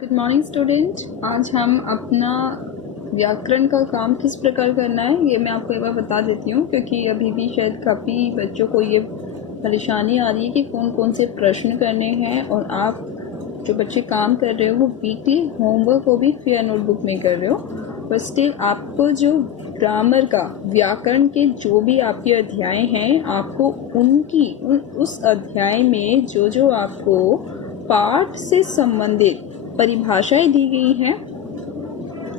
Good morning student. आज हम अपना व्याकरण का काम किस प्रकार करना है ये मैं आपको एक बार बता देती हूँ, क्योंकि अभी भी शायद काफ़ी बच्चों को ये परेशानी आ रही है कि कौन कौन से प्रश्न करने हैं। और आप जो बच्चे काम कर रहे हो वो वीकली होमवर्क को भी फेयर नोटबुक में कर रहे हो, पर स्टिल आपको जो ग्रामर का व्याकरण के जो भी आपके अध्याय हैं, आपको उस अध्याय में जो जो आपको पाठ से संबंधित परिभाषाएं दी गई हैं,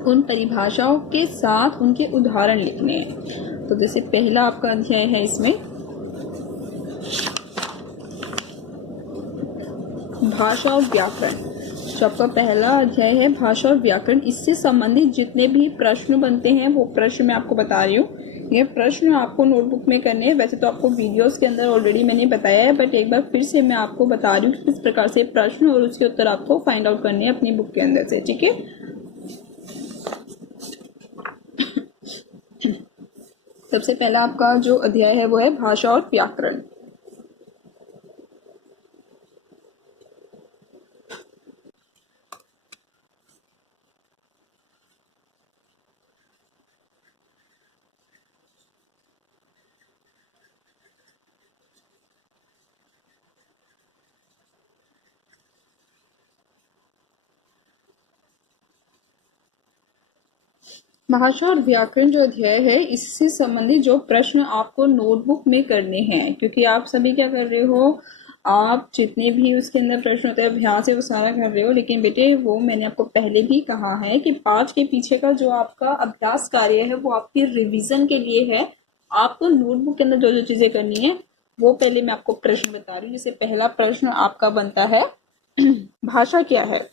उन परिभाषाओं के साथ उनके उदाहरण लिखने हैं। तो जैसे पहला आपका अध्याय है, इसमें भाषा और व्याकरण। जो आपका पहला अध्याय है भाषा और व्याकरण, इससे संबंधित जितने भी प्रश्न बनते हैं वो प्रश्न मैं आपको बता रही हूँ। ये प्रश्न आपको नोटबुक में करने हैं। वैसे तो आपको वीडियोस के अंदर ऑलरेडी मैंने बताया है, बट एक बार फिर से मैं आपको बता रही हूँ किस प्रकार से प्रश्न और उसके उत्तर आपको फाइंड आउट करने हैं अपनी बुक के अंदर से। ठीक है, सबसे पहला आपका जो अध्याय है वो है भाषा और व्याकरण। भाषा और व्याकरण जो अध्याय है, इससे संबंधित जो प्रश्न आपको नोटबुक में करने हैं, क्योंकि आप सभी क्या कर रहे हो, आप जितने भी उसके अंदर प्रश्न होते हैं अभ्यास है वो सारा कर रहे हो, लेकिन बेटे वो मैंने आपको पहले भी कहा है कि पाठ के पीछे का जो आपका अभ्यास कार्य है वो आपकी रिवीजन के लिए है। आपको नोटबुक के अंदर जो जो चीजें करनी है वो पहले मैं आपको प्रश्न बता रही हूँ। जैसे पहला प्रश्न आपका बनता है भाषा क्या है,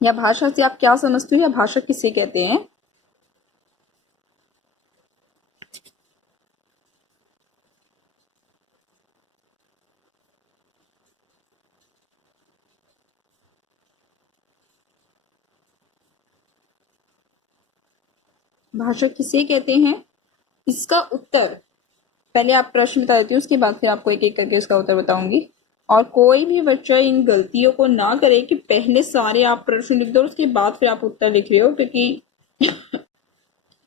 या भाषा से आप क्या समझते हो, या भाषा किसे कहते हैं। भाषा किसे कहते हैं, इसका उत्तर पहले आप प्रश्न बता देती हूँ, उसके बाद फिर आपको एक एक करके उसका उत्तर बताऊंगी। और कोई भी बच्चा इन गलतियों को ना करे कि पहले सारे आप प्रश्न लिख दो और उसके बाद फिर आप उत्तर लिख रहे हो, क्योंकि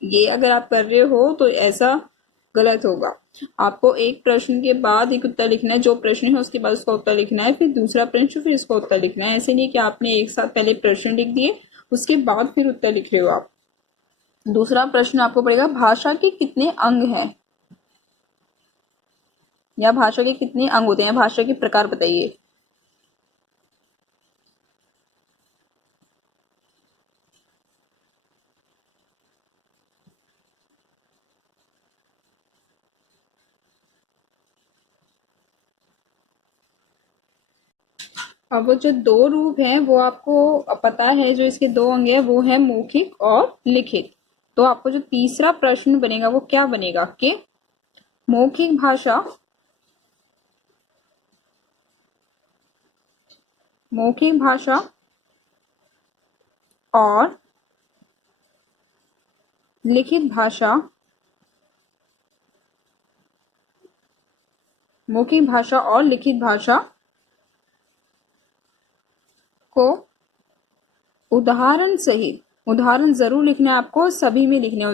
ये अगर आप कर रहे हो तो ऐसा गलत होगा। आपको एक प्रश्न के बाद एक उत्तर लिखना है, जो प्रश्न है उसके बाद उसका उत्तर लिखना है, फिर दूसरा प्रश्न, फिर इसका उत्तर लिखना है। ऐसे नहीं कि आपने एक साथ पहले प्रश्न लिख दिए उसके बाद फिर उत्तर लिख रहे हो आप। दूसरा प्रश्न आपको पड़ेगा, भाषा के कितने अंग हैं, या भाषा के कितने अंग होते हैं, भाषा के प्रकार बताइए। अब वो जो दो रूप हैं वो आपको पता है, जो इसके दो अंग है वो है मौखिक और लिखित। तो आपको जो तीसरा प्रश्न बनेगा वो क्या बनेगा कि मौखिक भाषा और लिखित भाषा, मौखिक भाषा और लिखित भाषा को उदाहरण सहित, उदाहरण जरूर लिखना है आपको, सभी में लिखने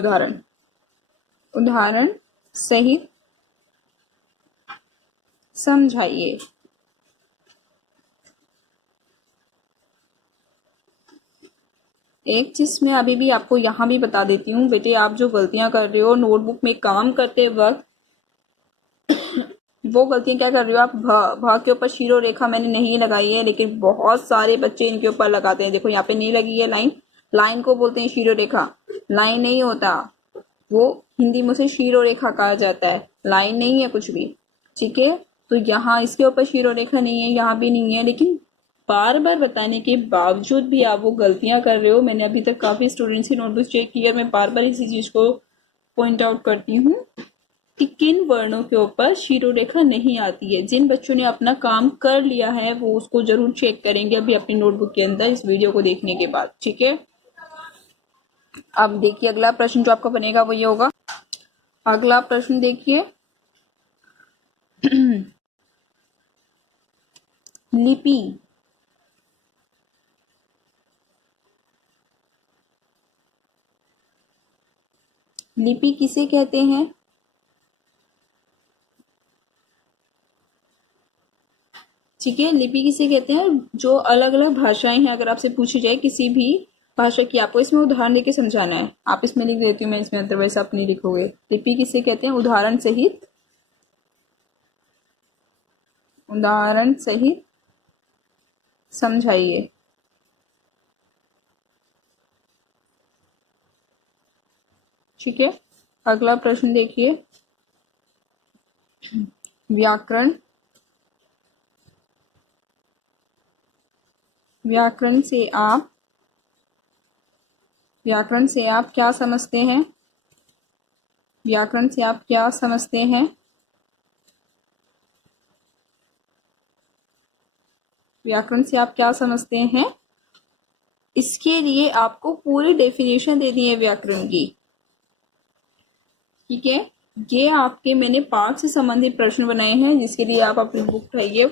उदाहरण सहित समझाइए। एक चीज मैं अभी भी आपको यहाँ भी बता देती हूँ बेटे, आप जो गलतियां कर रहे हो नोटबुक में काम करते वक्त, वो गलतियां क्या कर रहे हो आप, भ के ऊपर शीरो रेखा मैंने नहीं लगाई है, लेकिन बहुत सारे बच्चे इनके ऊपर लगाते हैं। देखो यहाँ पे नहीं लगी है लाइन, लाइन को बोलते हैं शीरो रेखा, लाइन नहीं होता वो, हिंदी में उसे शीरो रेखा कहा जाता है, लाइन नहीं है कुछ भी। ठीक है, तो यहाँ इसके ऊपर शीरो रेखा नहीं है, यहाँ भी नहीं है, लेकिन बार बार बताने के बावजूद भी आप वो गलतियां कर रहे हो। मैंने अभी तक काफी स्टूडेंट्स की नोटबुक चेक की है, मैं बार बार इसी चीज को पॉइंट आउट करती हूँ कि किन वर्णों के ऊपर शिरोरेखा नहीं आती है। जिन बच्चों ने अपना काम कर लिया है वो उसको जरूर चेक करेंगे अभी अपनी नोटबुक के अंदर इस वीडियो को देखने के बाद। ठीक है, अब देखिए अगला प्रश्न जो आपका बनेगा वो ये होगा। अगला प्रश्न देखिए, लिपि लिपि किसे कहते हैं? ठीक है, लिपि किसे कहते हैं? जो अलग अलग भाषाएं हैं, अगर आपसे पूछी जाए किसी भी भाषा की, आपको इसमें उदाहरण देके समझाना है। आप इसमें लिख देती हूँ मैं इसमें, अदरवाइज आप नहीं लिखोगे। लिपि किसे कहते हैं? उदाहरण सहित, उदाहरण सहित समझाइए। ठीक है, अगला प्रश्न देखिए। व्याकरण, व्याकरण से आप क्या समझते हैं? व्याकरण से आप क्या समझते हैं? व्याकरण से आप क्या समझते हैं? इसके लिए आपको पूरी डेफिनेशन दे दी है व्याकरण की। ठीक है, ये आपके मैंने पाठ से संबंधित प्रश्न बनाए हैं, जिसके लिए आप अपनी बुक उठाइए।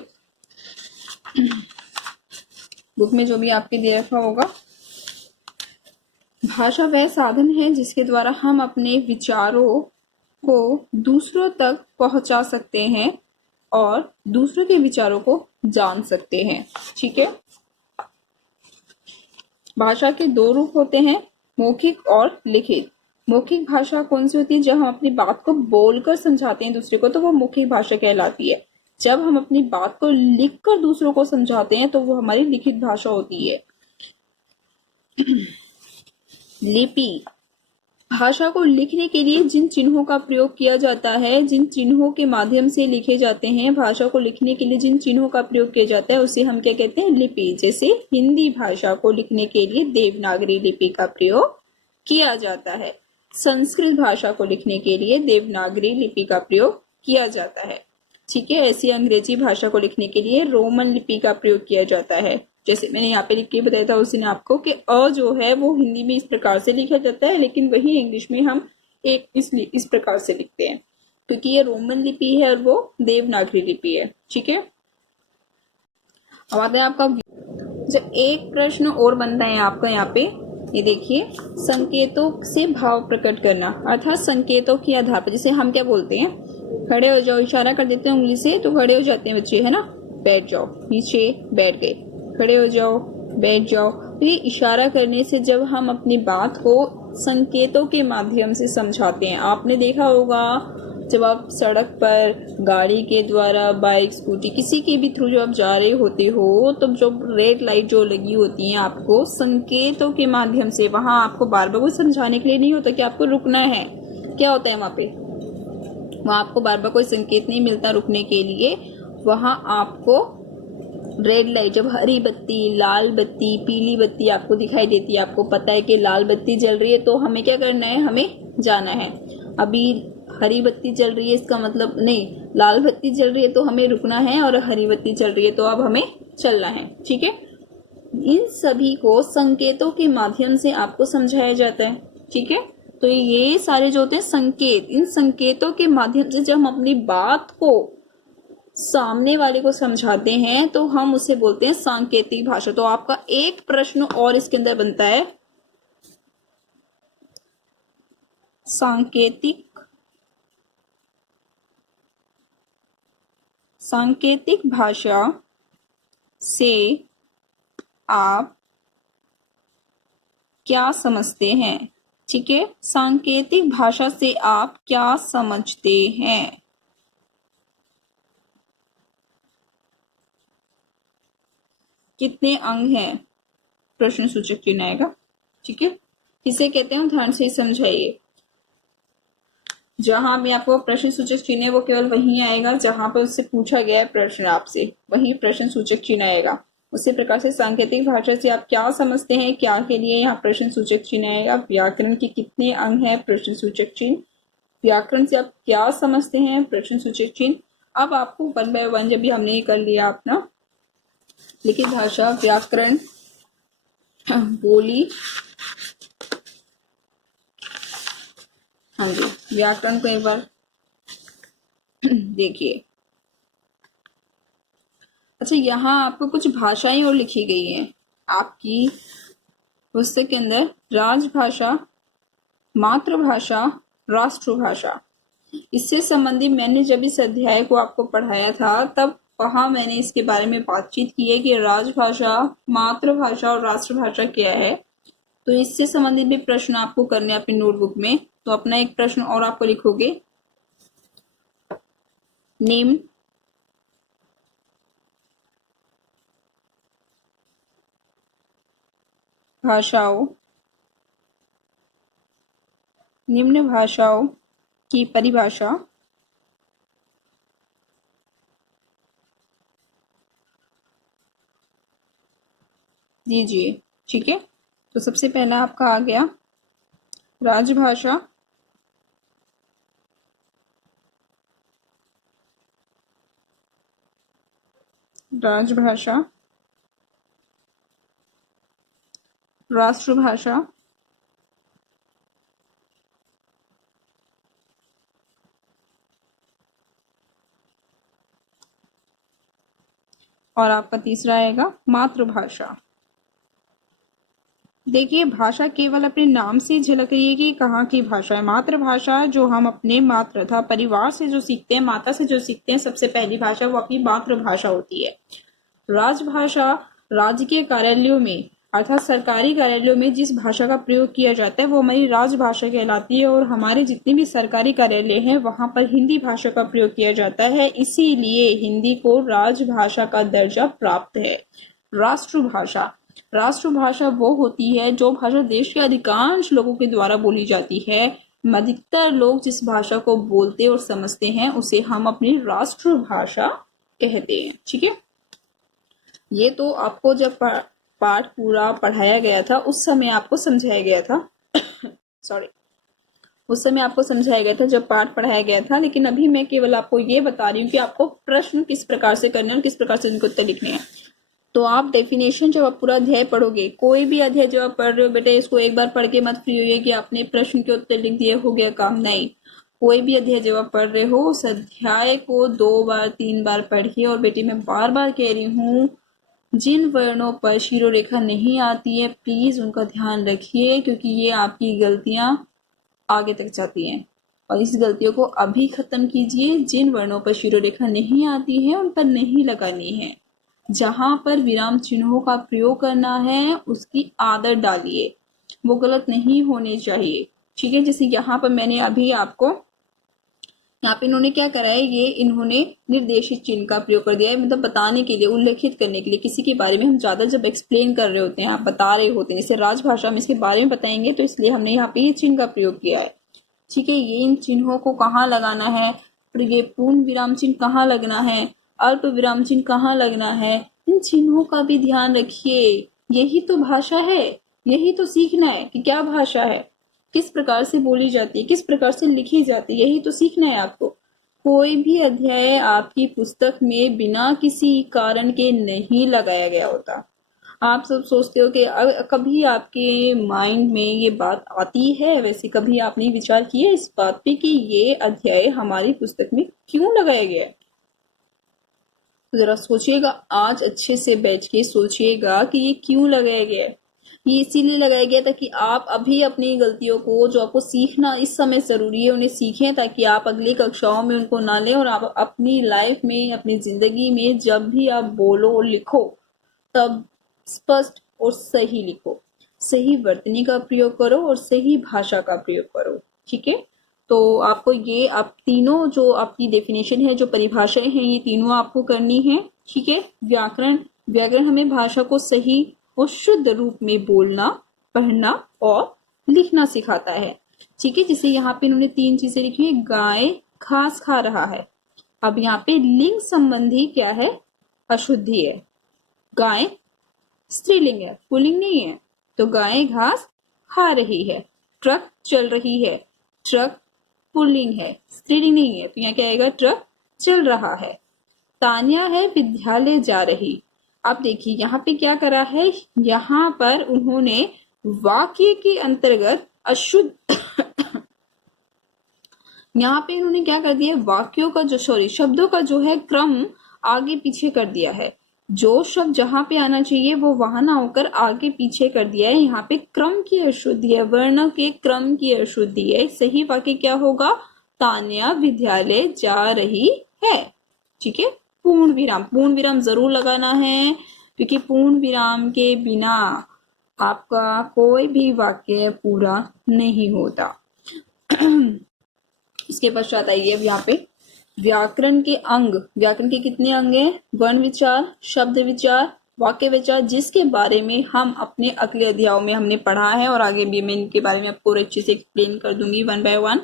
बुक में जो भी आपके दे रखा होगा। भाषा वह साधन है जिसके द्वारा हम अपने विचारों को दूसरों तक पहुंचा सकते हैं और दूसरों के विचारों को जान सकते हैं। ठीक है, भाषा के दो रूप होते हैं, मौखिक और लिखित। मौखिक भाषा कौन सी होती है? जब हम अपनी बात को बोलकर समझाते हैं दूसरे को, तो वो मौखिक भाषा कहलाती है। जब हम अपनी बात को लिखकर दूसरों को समझाते हैं, तो वो हमारी लिखित भाषा होती है। लिपि, भाषा को लिखने के लिए जिन चिन्हों का प्रयोग किया जाता है, जिन चिन्हों के माध्यम से लिखे जाते हैं, भाषा को लिखने के लिए जिन चिन्हों का प्रयोग किया जाता है, उसे हम क्या कहते हैं? लिपि। जैसे हिंदी भाषा को लिखने के लिए देवनागरी लिपि का प्रयोग किया जाता है। संस्कृत भाषा को लिखने के लिए देवनागरी लिपि का प्रयोग किया जाता है। ठीक है, ऐसी अंग्रेजी भाषा को लिखने के लिए रोमन लिपि का प्रयोग किया जाता है। जैसे मैंने यहाँ पे लिख के बताया था उस दिन आपको कि अ जो है वो हिंदी में इस प्रकार से लिखा जाता है, लेकिन वही इंग्लिश में हम एक इस प्रकार से लिखते हैं, क्योंकि ये रोमन लिपि है और वो देवनागरी लिपि है। ठीक है, अब आता है आपका जब एक प्रश्न और बनता है आपका यहाँ पे, ये देखिए, संकेतों से भाव प्रकट करना, अर्थात संकेतों के आधार पर। जैसे हम क्या बोलते हैं, खड़े हो जाओ, इशारा कर देते हैं उंगली से, तो खड़े हो जाते हैं बच्चे, है ना। बैठ जाओ, नीचे बैठ गए, खड़े हो जाओ, बैठ जाओ। तो ये इशारा करने से जब हम अपनी बात को संकेतों के माध्यम से समझाते हैं, आपने देखा होगा जब आप सड़क पर गाड़ी के द्वारा, बाइक, स्कूटी, किसी के भी थ्रू जो आप जा रहे होते हो, तो जो रेड लाइट जो लगी होती है, आपको संकेतों के माध्यम से, वहां आपको बार बार कोई समझाने के लिए नहीं होता कि आपको रुकना है। क्या होता है वहां पे? वहां आपको बार बार कोई संकेत नहीं मिलता रुकने के लिए। वहां आपको रेड लाइट, जब हरी बत्ती, लाल बत्ती, पीली बत्ती आपको दिखाई देती है, आपको पता है कि लाल बत्ती जल रही है, तो हमें क्या करना है? हमें जाना है। अभी हरी बत्ती जल रही है, इसका मतलब नहीं, लाल बत्ती जल रही है तो हमें रुकना है, और हरी बत्ती चल रही है तो अब हमें चलना है। ठीक है, इन सभी को संकेतों के माध्यम से आपको समझाया जाता है। ठीक है, तो ये सारे जो होते हैं संकेत, इन संकेतों के माध्यम से जब हम अपनी बात को सामने वाले को समझाते हैं, तो हम उसे बोलते हैं सांकेतिक भाषा। तो आपका एक प्रश्न और इसके अंदर बनता है, सांकेतिक भाषा से आप क्या समझते हैं? ठीक है, सांकेतिक भाषा से आप क्या समझते हैं? कितने अंग हैं? प्रश्न सूचक चिन्ह आएगा। ठीक है, किसे कहते हैं? ध्यान से समझाइए। जहां भी आपको प्रश्न सूचक चिन्ह है, वो केवल वहीं आएगा जहां पर उससे पूछा गया है प्रश्न आपसे, वही प्रश्न सूचक चिन्ह आएगा। उसी प्रकार से सांकेतिक भाषा से आप क्या समझते हैं, क्या के लिए यहाँ प्रश्न सूचक चिन्ह आएगा। व्याकरण के कितने अंग है? प्रश्न सूचक चिन्ह। व्याकरण से आप क्या समझते हैं? प्रश्न सूचक चिन्ह। अब आपको वन बाय वन, जब भी हमने ये कर लिया अपना लिखित भाषा, व्याकरण, बोली, हाँ जी, व्याकरण को एक बार देखिए। अच्छा, यहाँ आपको कुछ भाषाएं और लिखी गई हैं आपकी पुस्तक के अंदर। राजभाषा, मातृभाषा, राष्ट्रभाषा। इससे संबंधित मैंने जब इस अध्याय को आपको पढ़ाया था तब वहां मैंने इसके बारे में बातचीत की है कि राजभाषा, मातृभाषा और राष्ट्रभाषा क्या है। तो इससे संबंधित भी प्रश्न आपको करने अपनी नोटबुक में। तो अपना एक प्रश्न और आपको लिखोगे, निम्न भाषाओं की परिभाषा दीजिए। ठीक है, तो सबसे पहला आपका आ गया राजभाषा। राजभाषा, राष्ट्रभाषा, और आपका तीसरा आएगा मातृभाषा। देखिए, भाषा केवल अपने नाम से झलक रही है कि कहाँ की भाषा है। मातृभाषा जो हम अपने मातृ तथा परिवार से जो सीखते हैं, माता से जो सीखते हैं, सबसे पहली भाषा वो अपनी मातृभाषा होती है। राजभाषा राज्य के कार्यालयों में अर्थात सरकारी कार्यालयों में जिस भाषा का प्रयोग किया जाता है वो हमारी राजभाषा कहलाती है। और हमारे जितने भी सरकारी कार्यालय हैं वहां पर हिंदी भाषा का प्रयोग किया जाता है, इसीलिए हिंदी को राजभाषा का दर्जा प्राप्त है। राष्ट्रभाषा, राष्ट्रभाषा वो होती है जो भाषा देश के अधिकांश लोगों के द्वारा बोली जाती है। अधिकतर लोग जिस भाषा को बोलते और समझते हैं उसे हम अपनी राष्ट्रभाषा कहते हैं। ठीक है, ये तो आपको जब पाठ पूरा पढ़ाया गया था उस समय आपको समझाया गया था सॉरी, उस समय आपको समझाया गया था जब पाठ पढ़ाया गया था। लेकिन अभी मैं केवल आपको ये बता रही हूँ कि आपको प्रश्न किस प्रकार से करने और किस प्रकार से उनके उत्तर लिखने हैं। तो आप डेफिनेशन जब आप पूरा अध्याय पढ़ोगे, कोई भी अध्याय जब आप पढ़ रहे हो बेटे इसको एक बार पढ़ के मत फ्री होइए कि आपने प्रश्न के उत्तर लिख दिए, हो गया काम। नहीं, कोई भी अध्याय जब आप पढ़ रहे हो उस अध्याय को 2 बार 3 बार पढ़िए। और बेटी मैं बार बार कह रही हूँ, जिन वर्णों पर शिरोरेखा नहीं आती है प्लीज उनका ध्यान रखिए, क्योंकि ये आपकी गलतियां आगे तक जाती हैं। और इस गलतियों को अभी खत्म कीजिए। जिन वर्णों पर शिरोरेखा नहीं आती है उन पर नहीं लगानी है। जहां पर विराम चिन्हों का प्रयोग करना है उसकी आदत डालिए, वो गलत नहीं होने चाहिए। ठीक है, जैसे यहाँ पर मैंने अभी आपको, यहाँ पे इन्होंने क्या करा है, ये इन्होंने निर्देशित चिन्ह का प्रयोग कर दिया है, मतलब बताने के लिए, उल्लेखित करने के लिए। किसी के बारे में हम ज्यादा जब एक्सप्लेन कर रहे होते हैं, आप बता रहे होते हैं, जैसे राजभाषा में इसके बारे में बताएंगे तो इसलिए हमने यहाँ पे ये चिन्ह का प्रयोग किया है। ठीक है, ये इन चिन्हों को कहाँ लगाना है, ये पूर्ण विराम चिन्ह कहाँ लगना है, अल्प विराम चिन्ह कहाँ लगना है, इन चिन्हों का भी ध्यान रखिए। यही तो भाषा है, यही तो सीखना है कि क्या भाषा है, किस प्रकार से बोली जाती है, किस प्रकार से लिखी जाती है, यही तो सीखना है आपको। कोई भी अध्याय आपकी पुस्तक में बिना किसी कारण के नहीं लगाया गया होता। आप सब सोचते हो कि कभी आपके माइंड में ये बात आती है, वैसे कभी आपने विचार किया इस बात पे कि ये अध्याय हमारी पुस्तक में क्यों लगाया गया है? तो जरा सोचिएगा, आज अच्छे से बैठ के सोचिएगा कि ये क्यों लगाया गया है। ये इसीलिए लगाया गया था कि आप अभी अपनी गलतियों को, जो आपको सीखना इस समय जरूरी है, उन्हें सीखें, ताकि आप अगली कक्षाओं में उनको ना लें और आप अपनी लाइफ में, अपनी जिंदगी में जब भी आप बोलो और लिखो तब स्पष्ट और सही लिखो, सही वर्तनी का प्रयोग करो और सही भाषा का प्रयोग करो। ठीक है, तो आपको ये, आप तीनों जो आपकी डेफिनेशन है, जो परिभाषाएं हैं, ये तीनों आपको करनी है। ठीक है, व्याकरण, व्याकरण हमें भाषा को सही और शुद्ध रूप में बोलना, पढ़ना और लिखना सिखाता है। ठीक है, जैसे यहाँ पे इन्होंने 3 चीजें लिखी है, गाय घास खा रहा है। अब यहाँ पे लिंग संबंधी क्या है, अशुद्धि है। गाय स्त्रीलिंग है, पुल्लिंग नहीं है, तो गाय घास खा रही है। ट्रक चल रही है, ट्रक पुल्लिंग है, स्त्रीलिंग नहीं है, तो यहाँ क्या आएगा, ट्रक चल रहा है। तान्या है विद्यालय जा रही। अब देखिए यहाँ पे क्या करा है, यहाँ पर उन्होंने वाक्य के अंतर्गत अशुद्ध यहाँ पे इन्होंने क्या कर दिया, वाक्यों का जो, सॉरी, शब्दों का जो है क्रम आगे पीछे कर दिया है। जो शब्द जहां पे आना चाहिए वो वहां ना होकर आगे पीछे कर दिया है। यहाँ पे क्रम की अशुद्धि है, वर्ण के क्रम की अशुद्धि है। सही वाक्य क्या होगा? तान्या विद्यालय जा रही है। ठीक है, पूर्ण विराम, पूर्ण विराम जरूर लगाना है, क्योंकि पूर्ण विराम के बिना आपका कोई भी वाक्य पूरा नहीं होता। इसके पश्चात आइए अब यहाँ पे व्याकरण के अंग। व्याकरण के कितने अंग हैं? वर्ण विचार, शब्द विचार, वाक्य विचार, जिसके बारे में हम अपने अगले अध्यायों में हमने पढ़ा है, और आगे भी मैं इनके बारे में आपको अच्छे से एक्सप्लेन कर दूंगी वन बाय वन,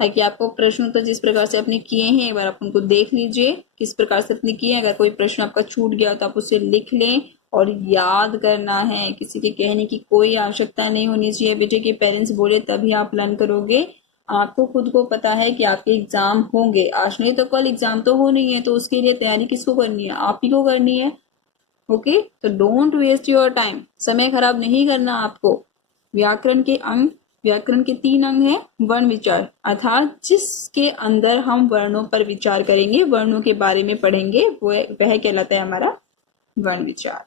ताकि आपको प्रश्न उत्तर जिस प्रकार से आपने किए हैं एक बार आप उनको देख लीजिए किस प्रकार से आपने किए हैं। अगर कोई प्रश्न आपका छूट गया तो आप उसे लिख लें और याद करना है। किसी के कहने की कोई आवश्यकता नहीं होनी चाहिए। बेटे के पेरेंट्स बोले तभी आप लर्न करोगे। आपको खुद को पता है कि आपके एग्जाम होंगे, आज नहीं तो कल एग्जाम तो हो नहीं है, तो उसके लिए तैयारी किसको करनी है? आप ही को करनी है। ओके, तो डोंट वेस्ट योर टाइम, समय खराब नहीं करना आपको। व्याकरण के अंग, व्याकरण के 3 अंग हैं। वर्ण विचार अर्थात जिसके अंदर हम वर्णों पर विचार करेंगे, वर्णों के बारे में पढ़ेंगे, वह कहलाता है हमारा वर्ण विचार।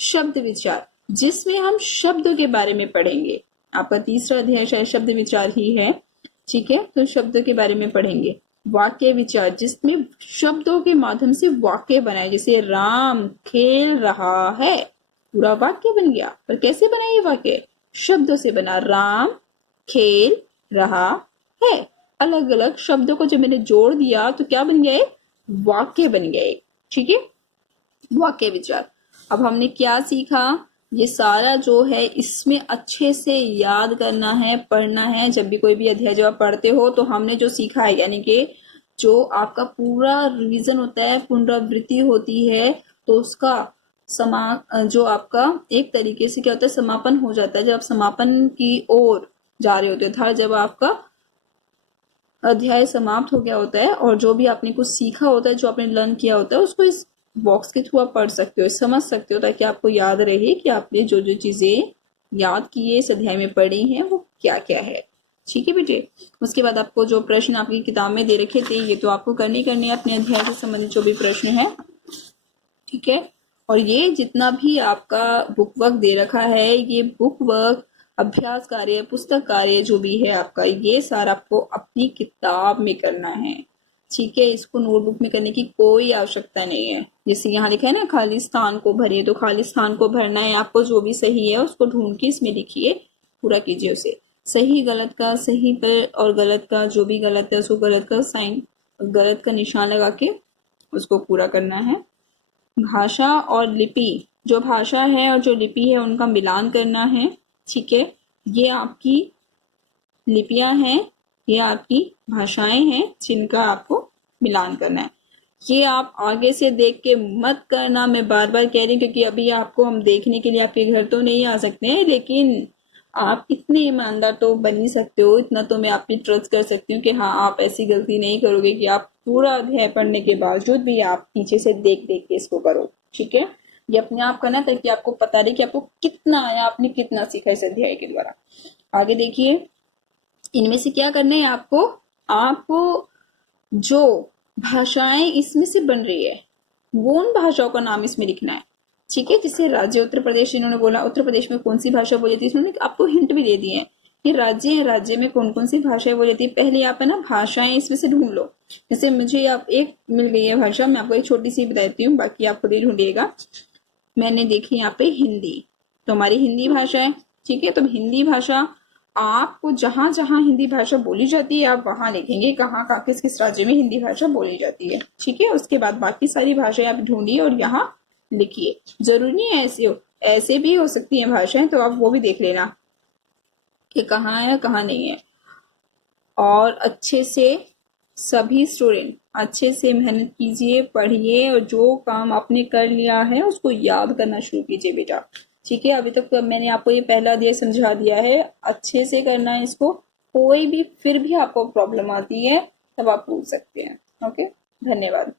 शब्द विचार, जिसमें हम शब्दों के बारे में पढ़ेंगे। आपका तीसरा अध्याय शायद शब्द विचार ही है। ठीक है, तो शब्दों के बारे में पढ़ेंगे। वाक्य विचार, जिसमें शब्दों के माध्यम से वाक्य बनाए, जैसे राम खेल रहा है, पूरा वाक्य बन गया। पर कैसे बना ये वाक्य? शब्दों से बना। राम खेल रहा है, अलग अलग शब्दों को जब मैंने जोड़ दिया तो क्या बन गया? वाक्य बन गया। ठीक है, वाक्य विचार। अब हमने क्या सीखा? ये सारा जो है इसमें अच्छे से याद करना है, पढ़ना है। जब भी कोई भी अध्याय जब आप पढ़ते हो तो हमने जो सीखा है, यानी कि जो आपका पूरा रिवीजन होता है, पुनरावृत्ति होती है, तो उसका जो आपका एक तरीके से क्या होता है, समापन हो जाता है। जब आप समापन की ओर जा रहे होते हो, जब आपका अध्याय समाप्त हो गया होता है और जो भी आपने कुछ सीखा होता है, जो आपने लर्न किया होता है, उसको इस बॉक्स के थ्रू आप पढ़ सकते हो, समझ सकते हो, ताकि आपको याद रहे कि आपने जो जो चीजें याद की है, इस अध्याय में पढ़ी हैं, वो क्या क्या है। ठीक है बेटे, उसके बाद आपको जो प्रश्न आपकी किताब में दे रखे थे, ये तो आपको करने है अपने अध्याय से संबंधित जो भी प्रश्न है। ठीक है, और ये जितना भी आपका बुक वर्क दे रखा है, ये बुक वर्क, अभ्यास कार्य, पुस्तक कार्य जो भी है आपका, ये सारा आपको अपनी किताब में करना है। ठीक है, इसको नोटबुक में करने की कोई आवश्यकता नहीं है। जैसे यहाँ लिखा है ना, खाली स्थान को भरिए, तो खाली स्थान को भरना है आपको। जो भी सही है उसको ढूंढ के इसमें लिखिए, पूरा कीजिए उसे। सही गलत का सही पर, और गलत का जो भी गलत है उसको गलत का साइन, गलत का निशान लगा के उसको पूरा करना है। भाषा और लिपि, जो भाषा है और जो लिपि है उनका मिलान करना है। ठीक है, ये आपकी लिपियां हैं, ये आपकी भाषाएं हैं, जिनका आपको मिलान करना है। ये आप आगे से देख के मत करना, मैं बार बार कह रही हूँ, क्योंकि अभी आपको हम देखने के लिए आपके घर तो नहीं आ सकते हैं, लेकिन आप इतने ईमानदार तो बन ही सकते हो। इतना तो मैं आप पे ट्रस्ट कर सकती हूँ कि हाँ, आप ऐसी गलती नहीं करोगे कि आप पूरा अध्याय पढ़ने के बावजूद भी आप पीछे से देख देख के इसको करो। ठीक है, ये अपने आप करना, ताकि आपको पता रहे कि आपको कितना आया, आपने कितना सीखा इस अध्याय के द्वारा। आगे देखिए, इनमें से क्या करना है आपको जो भाषाएं इसमें से बन रही है, वो उन भाषाओं का नाम इसमें लिखना है। ठीक है, जैसे राज्य उत्तर प्रदेश, इन्होंने बोला उत्तर प्रदेश में कौन सी भाषा बोली थी, इसमें आपको हिंट भी दे दिए हैं। ये राज्य है, राज्य में कौन कौन सी भाषाएं बोली थी। पहले आप है ना भाषाएं इसमें से ढूंढ लो। जैसे मुझे आप एक मिल गई है भाषा, मैं आपको एक छोटी सी बताती हूँ, बाकी आप खुद ही ढूंढिएगा। मैंने देखी यहाँ पे हिंदी, तो हमारी हिंदी भाषा है। ठीक है, तो हिंदी भाषा आपको जहां जहां हिंदी भाषा बोली जाती है, आप वहां लिखेंगे कहाँ कहाँ किस किस राज्य में हिंदी भाषा बोली जाती है। ठीक है, उसके बाद बाकी सारी भाषाएं आप ढूंढिए और यहाँ लिखिए। जरूरी नहीं है ऐसे भी हो सकती है भाषाएं, तो आप वो भी देख लेना कि कहाँ है कहाँ नहीं है। और अच्छे से सभी स्टूडेंट अच्छे से मेहनत कीजिए, पढ़िए, और जो काम आपने कर लिया है उसको याद करना शुरू कीजिए बेटा। ठीक है, अभी तक तो मैंने आपको ये पहला अध्याय समझा दिया है, अच्छे से करना है इसको। कोई भी फिर भी आपको प्रॉब्लम आती है तब आप पूछ सकते हैं। ओके, धन्यवाद।